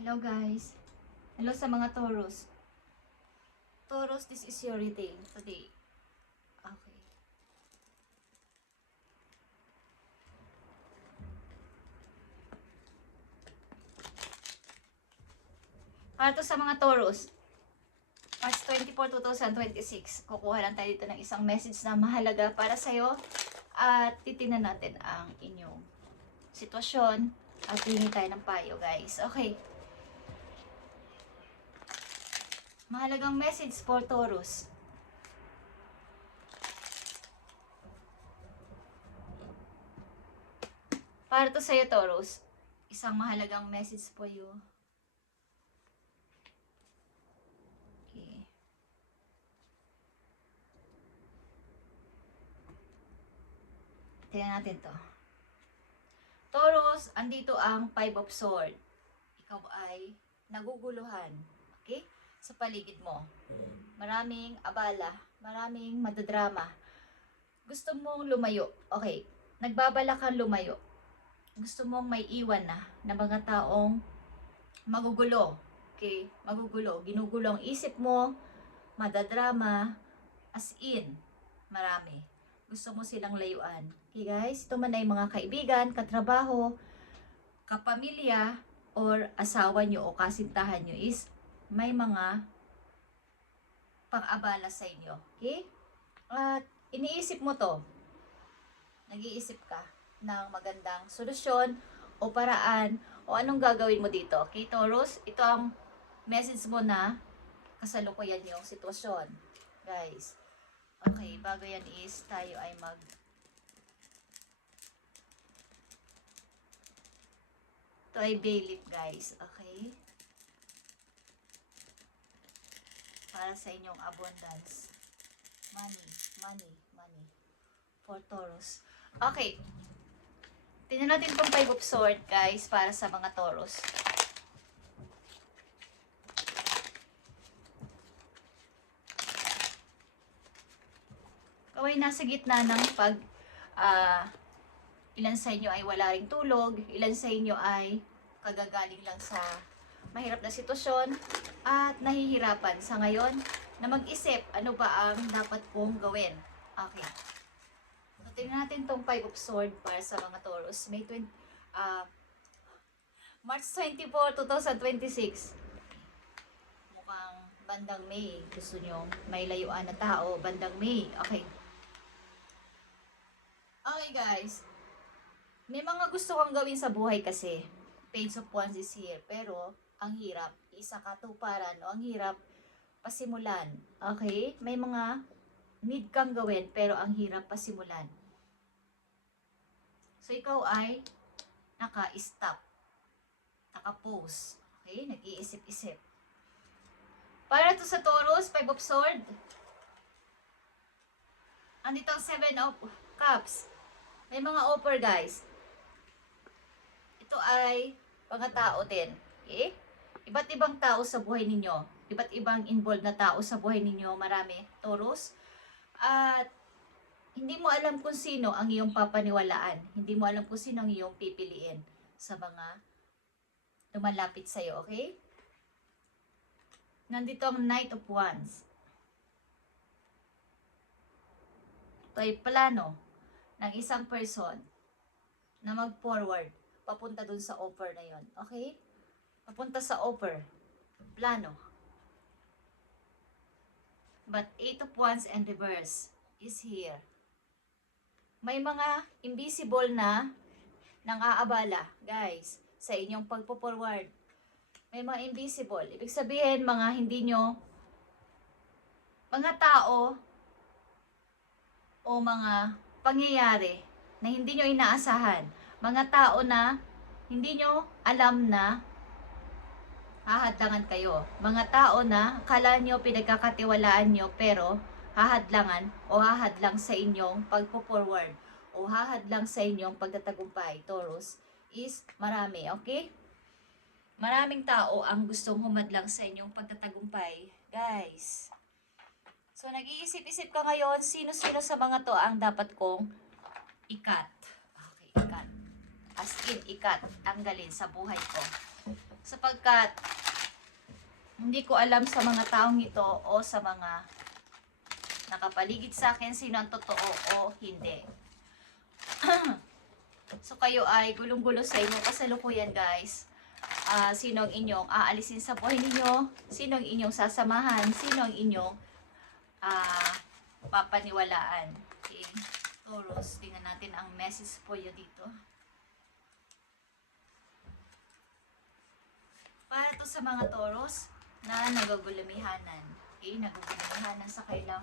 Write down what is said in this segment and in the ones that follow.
Hello guys. Hello sa mga Taurus. Taurus, this is your reading today. Okay. Para to sa mga Taurus. March 24, 2026. Kukuha lang tayo dito ng isang message na mahalaga para sa'yo. At titingnan natin ang inyong sitwasyon. At hingi tayo ng payo guys. Okay. Mahalagang message for Taurus. Para to sa'yo, Taurus. Isang mahalagang message for you. Okay. Tingnan natin to. Taurus, andito ang Five of Swords. Ikaw ay naguguluhan. Okay? Sa paligid mo. Maraming abala, maraming madadrama. Gusto mong lumayo. Okay, nagbabala kang lumayo. Gusto mong may iwan na mga taong magugulo. Okay, magugulo. Ginugulo ang isip mo, madadrama, as in, marami. Gusto mo silang layuan. Okay guys, ito man ay mga kaibigan, katrabaho, kapamilya, or asawa nyo o kasintahan nyo is may mga pang-abala sa inyo. Okay? At iniisip mo to. Nag-iisip ka ng magandang solusyon o paraan o anong gagawin mo dito. Okay, Taurus? Ito ang message mo na kasalukuyan yung sitwasyon. Guys. Okay, bago yan is tayo ay ito ay bailiff guys. Okay? Para sa inyong abundance. Money, money, money. For Taurus. Okay. Tingnan natin itong Five of Swords, guys, para sa mga Taurus. Ikaw ay nasa gitna ng ilan sa inyo ay wala ring tulog, ilan sa inyo ay kagagaling lang sa mahirap na sitwasyon at nahihirapan sa ngayon na mag-isip ano ba ang dapat kong gawin. Okay. So, tingnan natin tong Five of Swords para sa mga Taurus. March 24, 2026. Mukhang bandang May. Gusto nyo may layuan na tao. Bandang May. Okay. Okay guys. May mga gusto kang gawin sa buhay kasi. Page of Wands is here. Pero ang hirap, isa katuparan o ang hirap pasimulan. Okay? May mga need kang gawin pero ang hirap pasimulan. So ikaw ay naka-stop. Naka-pause. Okay? Nag-iisip-isip. Para to sa Taurus, Five of Swords. Andito ang Seven of Cups. May mga offer guys. Ito ay mga tao din. Okay? Iba't ibang tao sa buhay ninyo. Iba't ibang involved na tao sa buhay ninyo. Marami. Taurus. At hindi mo alam kung sino ang iyong papaniwalaan. Hindi mo alam kung sino ang iyong pipiliin sa mga lumalapit sa'yo. Okay? Nandito ang Knight of Wands. Ito ay plano ng isang person na mag-forward papunta dun sa offer na yon. Okay? Papunta sa offer. Plano. But Eight of Wands and reverse is here. May mga invisible na nang-aabala, guys, sa inyong pagpo-forward. May mga invisible. Ibig sabihin, mga tao o mga pangyayari na hindi nyo inaasahan. Mga tao na hindi nyo alam na hahadlangan kayo. Mga tao na akala nyo pinagkakatiwalaan nyo pero hahadlangan o hahadlang sa inyong pagpo-forward o hahadlang sa inyong pagtatagumpay. Taurus is marami. Okay? Maraming tao ang gustong humadlang sa inyong pagtatagumpay. Guys. So, nag-iisip-isip ka ngayon, sino-sino sa mga to ang dapat kong ikat. Okay, ikat. As in, ikat. Tanggalin sa buhay ko. Sapagkat hindi ko alam sa mga taong ito o sa mga nakapaligid sa akin sino ang totoo o hindi. So kayo ay gulong-gulo sa inyo kasalukuyan guys. Sino ang inyong aalisin sa buhay ninyo? Sino ang inyong sasamahan? Sino ang inyong papaniwalaan? Okay. Taurus, tingnan natin ang message po yun dito. Para to sa mga Taurus na nagugulumihanan. Okay, nagugulumihanan sa kailang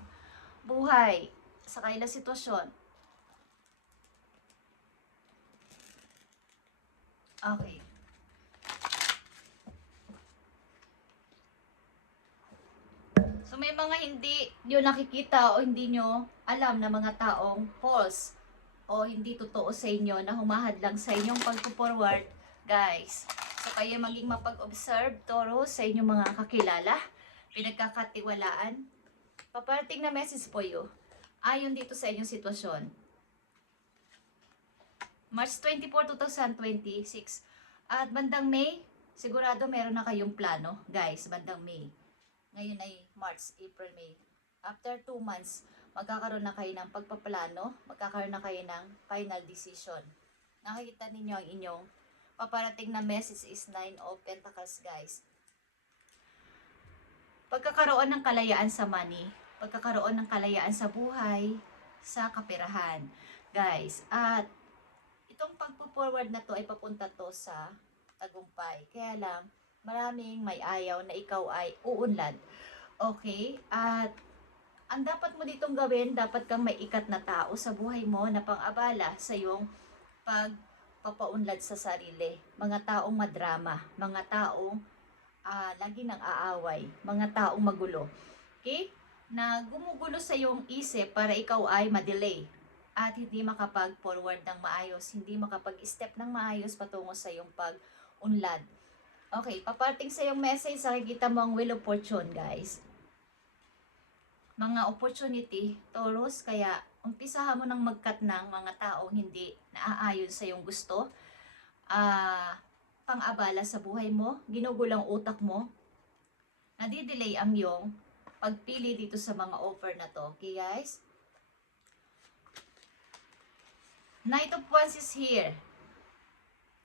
buhay, sa kailang sitwasyon. Okay. So may mga hindi nyo nakikita o hindi nyo alam na mga taong false o hindi totoo sa inyo na humahadlang sa inyong pag-forward, guys. So kayo maging mapag-observe, Taurus, sa inyong mga kakilala, pinagkakatiwalaan. Paparating na message po yun. Ayon dito sa inyong sitwasyon. March 24, 2026. At bandang May, sigurado meron na kayong plano, guys, bandang May. Ngayon ay March, April, May. After 2 months, magkakaroon na kayo ng pagpaplano, magkakaroon na kayo ng final decision. Nakikita ninyo ang inyong paparating na message is 9 of Pentacles, guys. Pagkakaroon ng kalayaan sa money, pagkakaroon ng kalayaan sa buhay, sa kaperahan, guys. At itong pagpo-forward na to ay papunta to sa tagumpay. Kaya lang, maraming may ayaw na ikaw ay uunlad. Okay? At ang dapat mo ditong gawin, dapat kang may ikat na tao sa buhay mo na pang-abala sa iyong pagpapaunlad sa sarili. Mga taong madrama, mga taong lagi nang aaway, mga taong magulo. Okay? Na gumugulo sa iyong isip para ikaw ay madelay at hindi makapag-forward ng maayos, hindi makapag-step ng maayos patungo sa iyong pag-unlad. Okay, paparating sa iyong message, nakikita mo ang Wheel of Fortune, guys. Mga opportunity, Taurus, kaya umpisahan mo ng mag-cut ng mga taong hindi naaayon sa iyong gusto, pang-abala sa buhay mo, ginugulang utak mo, nadidelay ang iyong pagpili dito sa mga offer na to. Okay, guys? Knight of Wands is here.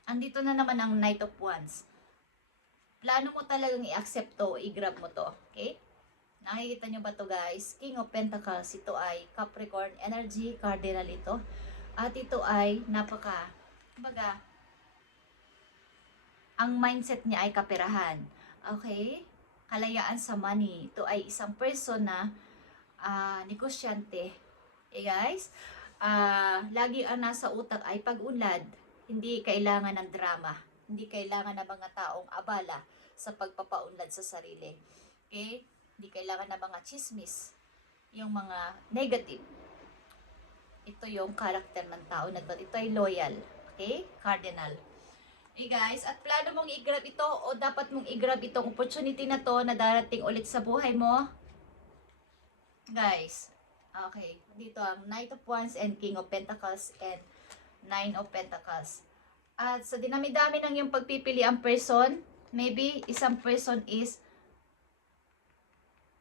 Andito na naman ang Knight of Wands. Plano mo talagang i-accept to, i-grab mo to. Okay? Nakikita nyo ba to, guys? King of Pentacles. Ito ay Capricorn energy, cardinal ito. At ito ay kumbaga, ang mindset niya ay kaperahan. Okay? Kalayaan sa money. Ito ay isang person na negosyante. Okay, guys? Lagi ang nasa utak ay pag-unlad. Hindi kailangan ng drama. Hindi kailangan ng mga taong abala sa pagpapaunlad sa sarili. Okay? Hindi kailangan ng mga chismis. Yung mga negative. Ito yung karakter ng tao na to. Ito ay loyal. Okay? Cardinal. Okay, guys? At plano mong i-grab ito o dapat mong i-grab itong opportunity na to na darating ulit sa buhay mo? Guys. Okay, dito ang Knight of Wands and King of Pentacles and Nine of Pentacles. At sa dinami-dami ng yung pagpipili ang person, maybe isang person is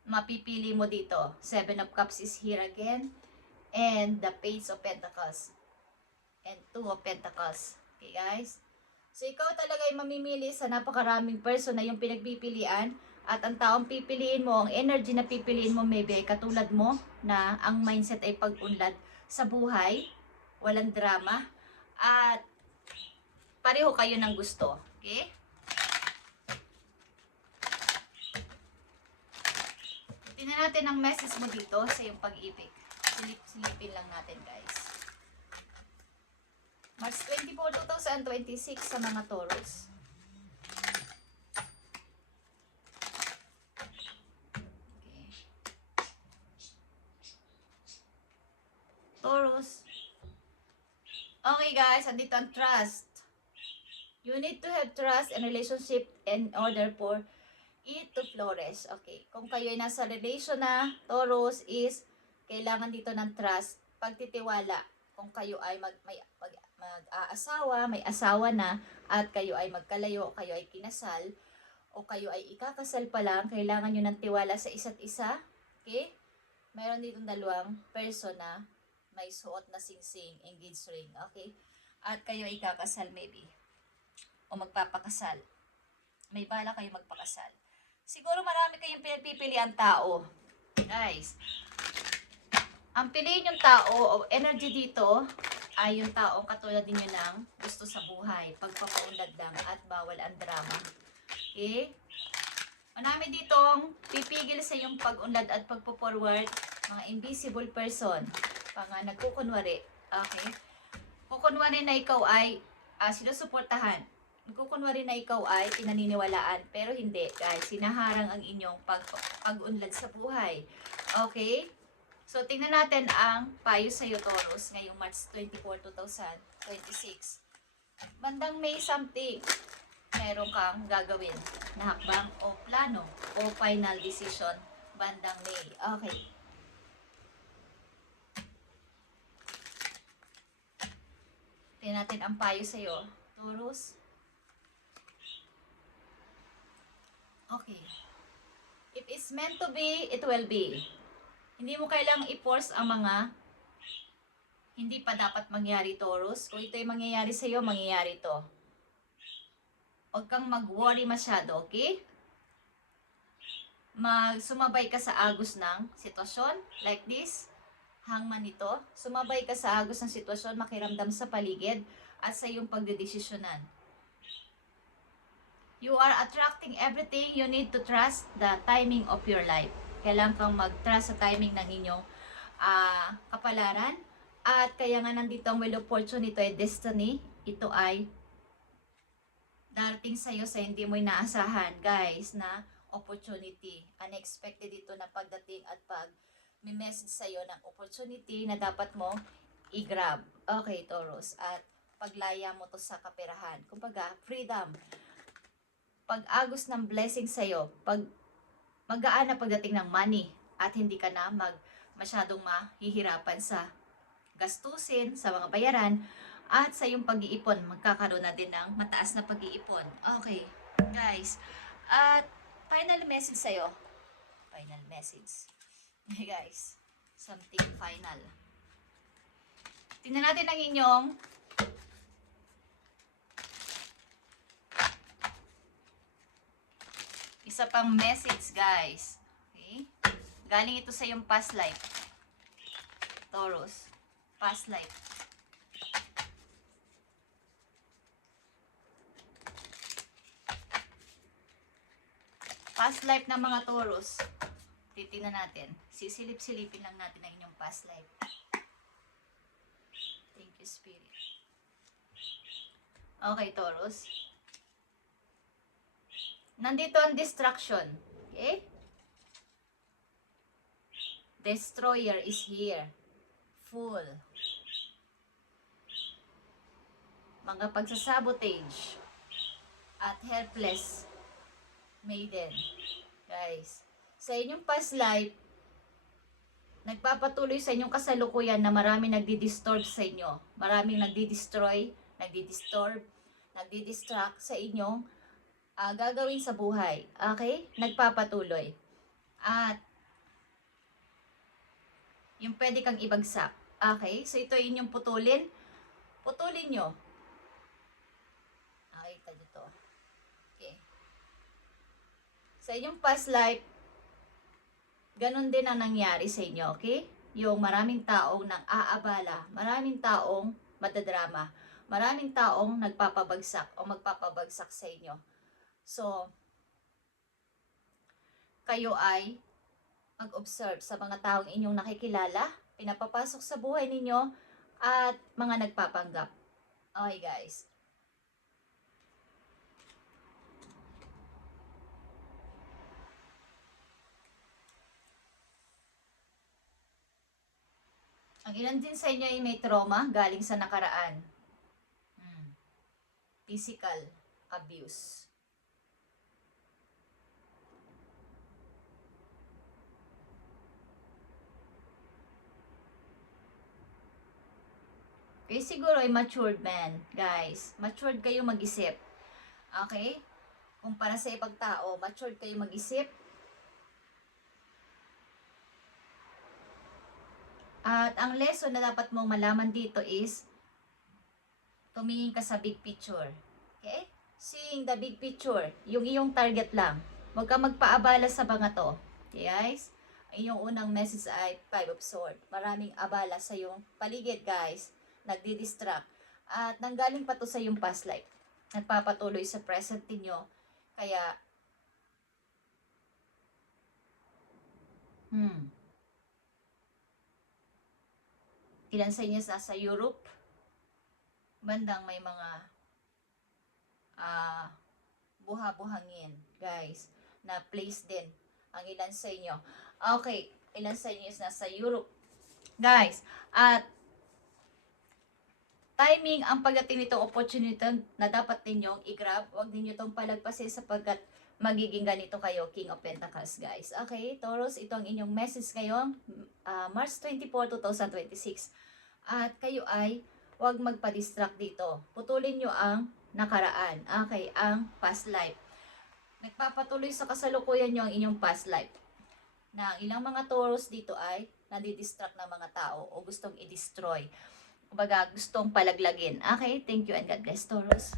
mapipili mo dito. Seven of Cups is here again. And the Page of Pentacles. And Two of Pentacles. Okay, guys? So, ikaw talaga ay mamimili sa napakaraming person na yung pinagpipilian. At ang taong pipiliin mo, ang energy na pipiliin mo, maybe ay katulad mo na ang mindset ay pag-unlad sa buhay, walang drama, at pareho kayo ng gusto. Okay? Tingnan natin ang message mo dito sa iyong pag-ibig. Silipin lang natin, guys. March 24, 2026 sa mga Taurus. Taurus. Okay, guys, andito ang trust. You need to have trust and relationship in order for it to flourish. Okay, kung kayo ay nasa relation na, Taurus, is kailangan dito ng trust, pagtitiwala. Kung kayo ay mag-aasawa, may asawa na, at kayo ay magkalayo, kayo ay kinasal, o kayo ay ikakasal pa lang, kailangan nyo ng tiwala sa isa't isa. Okay? Mayroon ditong dalawang person na may suot na singsing, engaged ring. Okay? At kayo ay ikakasal maybe. O magpapakasal. May bala kayo magpakasal. Siguro marami kayong pinagpipilian tao. Guys, ang piliin yung tao o energy dito ay yung taong katulad ninyo ng gusto sa buhay, pagpapaunlad lang at bawal ang drama. Okay? Marami ditong pipigil sa yung pag-unlad at pagpo-forward, mga invisible person, mga nagkukunwari. Okay? Kukunwari na ikaw ay sinusuportahan. Nagkukunwari na ikaw ay pinaniniwalaan, pero hindi, guys. Sinaharang ang inyong pag-unlad sa buhay. Okay? So, tingnan natin ang payo sa iyo, Taurus, ngayong March 24, 2026. Bandang May something, meron kang gagawin na hakbang o plano o final decision bandang May. Okay. Tingnan natin ang payo sa iyo, Taurus. Okay. If it's meant to be, it will be. Hindi mo kailangang i-force ang mga hindi pa dapat mangyari, Taurus. Kung ito'y mangyayari sa iyo, mangyayari ito. Huwag kang mag-worry masyado, okay? Sumabay ka sa agos ng sitwasyon, like this. Hangman ito. Sumabay ka sa agos ng sitwasyon, makiramdam sa paligid at sa iyong pagdedesisyonan. You are attracting everything. You need to trust the timing of your life. Kailangan kang mag-trust sa timing ng inyong kapalaran. At kaya nga nandito ang wheel of fortune, ito ay destiny. Ito ay darating sa iyo sa hindi mo inaasahan, guys, na opportunity. Unexpected ito na pagdating at may message sa iyo ng opportunity na dapat mo i-grab. Okay, Taurus. At paglaya mo to sa kaperahan. Kumbaga, freedom. Pag-agos ng blessing sa iyo, magaan na pagdating ng money at hindi ka na masyadong mahihirapan sa gastusin, sa mga bayaran at sa iyong pag-iipon. Magkakaroon na din ng mataas na pag-iipon. Okay, guys. At final message sa iyo. Final message. Okay, guys. Something final. Tingnan natin ang inyong isa pang message, guys. Okay? Galing ito sa yung past life. Taurus. Past life. Past life ng mga Taurus. Titingnan natin. Sisilip-silipin lang natin ang inyong past life. Thank you, Spirit. Okay, Taurus. Nandito ang distraction. Okay? Destroyer is here. Fool. Mga pagsasabotage. At helpless maiden. Guys, sa inyong past life, nagpapatuloy sa inyong kasalukuyan na maraming nagdi-disturb sa inyo. Maraming nagdi-destroy, nagdi-disturb, nagdi-distract sa inyong gagawin sa buhay. Okay? Nagpapatuloy. At yung pwede kang ibagsak. Okay? So ito inyong putulin. Putulin nyo. Okay, ito dito. Okay. Sa inyong past life, ganun din ang nangyari sa inyo. Okay? Yung maraming taong nang aabala, maraming taong madadrama, maraming taong nagpapabagsak o magpapabagsak sa inyo. So, kayo ay mag-observe sa mga taong inyong nakikilala, pinapapasok sa buhay ninyo, at mga nagpapanggap. Okay, guys. Ang ilan din sa inyo ay may trauma galing sa nakaraan. Physical abuse. Kayo siguro ay matured man, guys. Matured kayo mag-isip. Okay? Kumpara sa ibang tao, matured kayo mag-isip. At ang lesson na dapat mong malaman dito is, tumingin ka sa big picture. Okay? Seeing the big picture. Yung iyong target lang. Huwag ka magpaabala sa mga to. Okay, guys? Ang iyong unang message ay Five of Swords. Maraming abala sa iyong paligid, guys. Nagdi-distract. At nanggaling pa to sa iyong past life. Nagpapatuloy sa present ninyo. Kaya, ilan sa inyo nasa Europe? Bandang may mga buha-buhangin, guys, na place din ang ilan sa inyo. Okay, ilan sa inyo is nasa Europe, guys. At timing ang pagdating nitong opportunity na dapat ninyong i-grab. Huwag ninyo itong palagpasin sapagkat magiging ganito kayo, King of Pentacles, guys. Okay, Taurus, ito ang inyong message ngayong March 24, 2026. At kayo ay huwag magpa-distract dito. Putulin nyo ang nakaraan. Okay, ang past life. Nagpapatuloy sa kasalukuyan nyo ang inyong past life. Na ang ilang mga Taurus dito ay nadidistract ng mga tao o gustong i-destroy. Kumbaga, gustong palaglagin. Okay, thank you and God bless, Taurus.